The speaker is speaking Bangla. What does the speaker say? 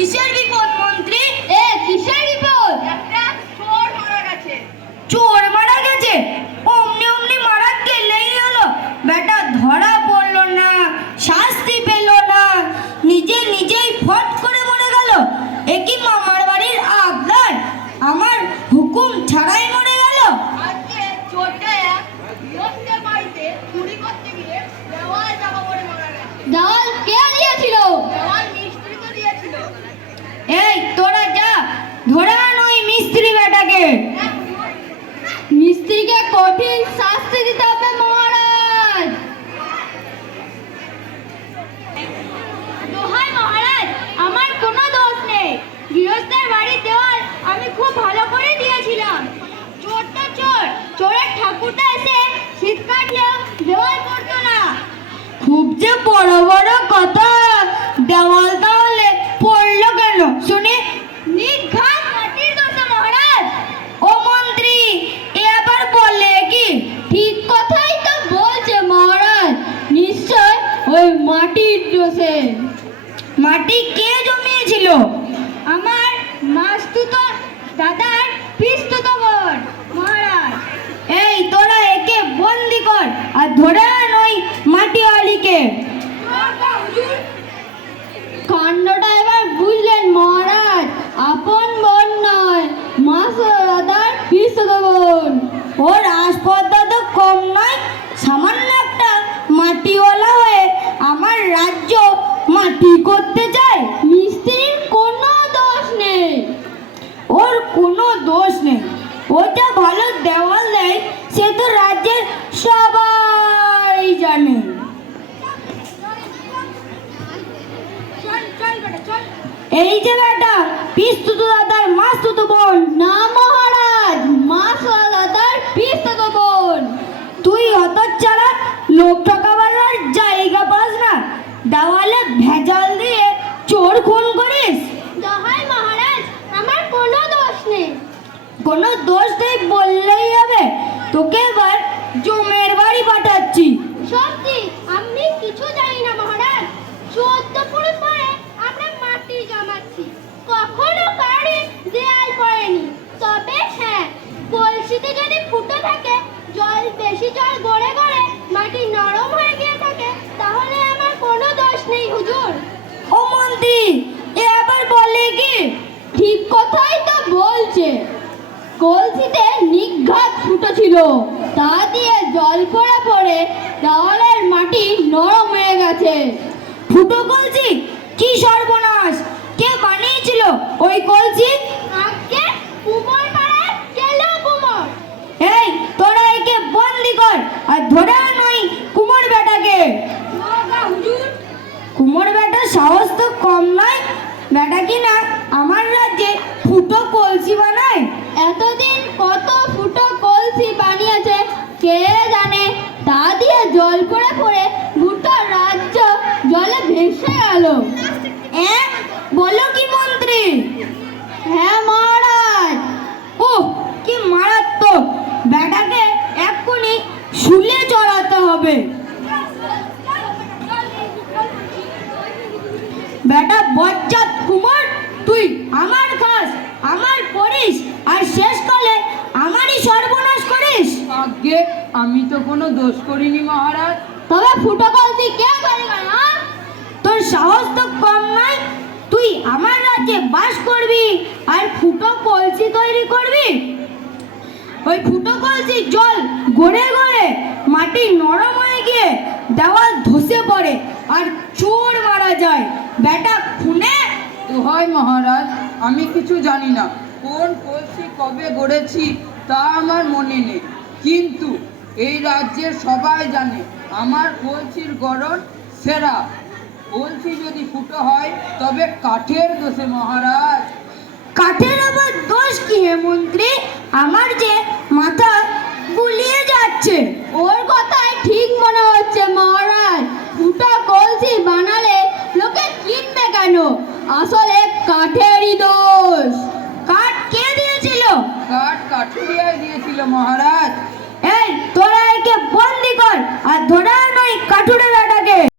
কিসের বিপদ মন্ত্রী? কিসের বিপদ? একটা চোর মারা গেছে। চোর মারা গেছে? অমনি অমনি মারা গেলেই হলো? বেটা ধরা পড়লো না, শাস্তি পেল না, নিজেই ফট করে মরে গেল। এ কি মামার বাড়ির আবদার? আমার হুকুম ছাড়াই মরে গেল। আজকে চোরটা গৃহস্থের বাড়িতে চুরি করতে গিয়ে দেওয়াল চাপা পড়ে মারা গেছে। দেওয়াল কে দিয়েছিল? দেওয়াল মিস্ত্রি তো দিয়েছিল। এই তোরা যা, ধরে আন ওই মিস্ত্রি বেটাকে। মিস্ত্রিকে কঠিন শাস্তি দিতে হবে মহারাজ। দোহাই মহারাজ, আমার কোনো দোষ নেই। গৃহস্থের বাড়ির দেওয়াল আমি খুব ভালো করে দিয়েছিলাম। চোরটা চোর, চোরের ঠাকুরটা এসে শীত কাটলেও দেওয়াল পড়তো না। খুব যে বড় বড় কথা, দেওয়াল তাহলে পড়লো কেন শুনে? নির্ঘাত মাটির দোষে মহারাজ। ও মন্ত্রী, এ আবার বলে কি? ঠিক কথাই তো বলছে মহারাজ, নিশ্চয় ওই মাটির দোষে। মাটি কে জমিয়েছিল? আমার মাসতুতো দাদার পিসতুতো বোন মহারাজ। এই তোরা একে বন্দি কর আর ধরে আন ওই মাটিওয়ালিকে। কাণ্ডটা এবার বুঝলেন মহারাজ, আপন বোন নয়, মাসুতো দাদার পিসতুতো বোন। ওর আসপদ্দা তো কম নয়, সামান্য একটা মাটিওয়ালা হয়ে আমার রাজ্য মাটি করতে চায়। মিস্ত্রির কোনো দোষ নেই, ওর কোনো দোষ নেই। ও যা ভালো দেওয়াল দেয় সে তো রাজ্যের সবাই জানে। এই যে বেটা পিসতুতো দাদার মাসতুতো বোন। না মহারাজ, মাসতুতো দাদার পিসতুতো বোন। তুই হতচ্ছাড়া, লোক ঠকাবার আর জায়গা পাস না, দেওয়ালে ভেজাল দিয়ে চোর খুন করিস। দোহাই মহারাজ, আমার কোনো দোষ নেই। কোনো দোষ নেই বললেই হবে? তোকে এবার জমের বাড়ি পাঠাচ্ছি। সত্যি আমি কিছু জানি না মহারাজ। 14 পুরুষ পরে আমরা মাটি জমাচ্ছি, কখনো কারি দেয়াল পড়েনি। তবে হ্যাঁ, কলসিতে যদি ফুটো থাকে, বেশি জল গড়ে গড়ে মাটি নরম হয়ে গিয়ে থাকে, তাহলে আমার কোনো দোষ নেই হুজুর। ও মন্ত্রী, এ আবার বলে কি? ঠিক কথাই তো বলছে। কলসিতে নিঘাত ফুটো ছিল, তা দিয়ে জল পড়ে পড়ে দেওয়ালের মাটি নরম হয়ে গেছে। ফুটো কলসি? কি সর্বনাশ! কে বানিয়েছিল ওই কলসি? আজকে কুমোর পাড়ায় গেল কুমোর। এই তোরা একে বন্দি কর আর ধরে আন ওই কুমোর বেটাকে। কুমোর বেটার সাহস তো কম নয়, বেটা কিনা আমার রাজ্যে ফুটো কলসি বানায়। এতদিন কত ফুটো কলসি বানিয়েছে কে জানে, তা দিয়ে জল পড়ে পড়ে গোটা রাজ্য জলে ভেসে গেল। বলো কি মন্ত্রী? হ্যাঁ মহারাজ। ও কি মারাত্মক! বেটাকে এক্ষুনি শুলে চড়াতে হবে। বেটা বজ্জাত কুমার, তুই আমার খাস, আমার করিস, আর শেষকালে আমারই সর্বনাশ করিস। আগে আমি তো কোনো দোষ করিনি মহারাজ। তবে ফুটো কলসি কে তৈরি করে? তোর সাহস তো কম নয়, তুই আমার রাজ্যে বাস করবি আর ফুটো কলসি তৈরি করবি? ওই ফুটো কলসি জল গড়ে গড়ে মাটি নরম হয়ে গিয়ে দেওয়াল ধসে পড়ে আর চোর মারা যায়। বেটা খুনে? দোহাই মহারাজ, আমি কিছু জানি না। কোন কলসি কবে গড়েছি তা আমার মনে নেই, কিন্তু এই রাজ্যের সবাই জানে আমার কলসির গড়ন সেরা। কলসি যদি ফুটো হয় তবে কাঠের দোষে মহারাজ। কাঠের আবার দোষ কি হে মন্ত্রী? আমার যে মাথা গুলিয়ে যাচ্ছে। ওর কথাই ঠিক মনে হচ্ছে মহারাজ। ফুটো কলসি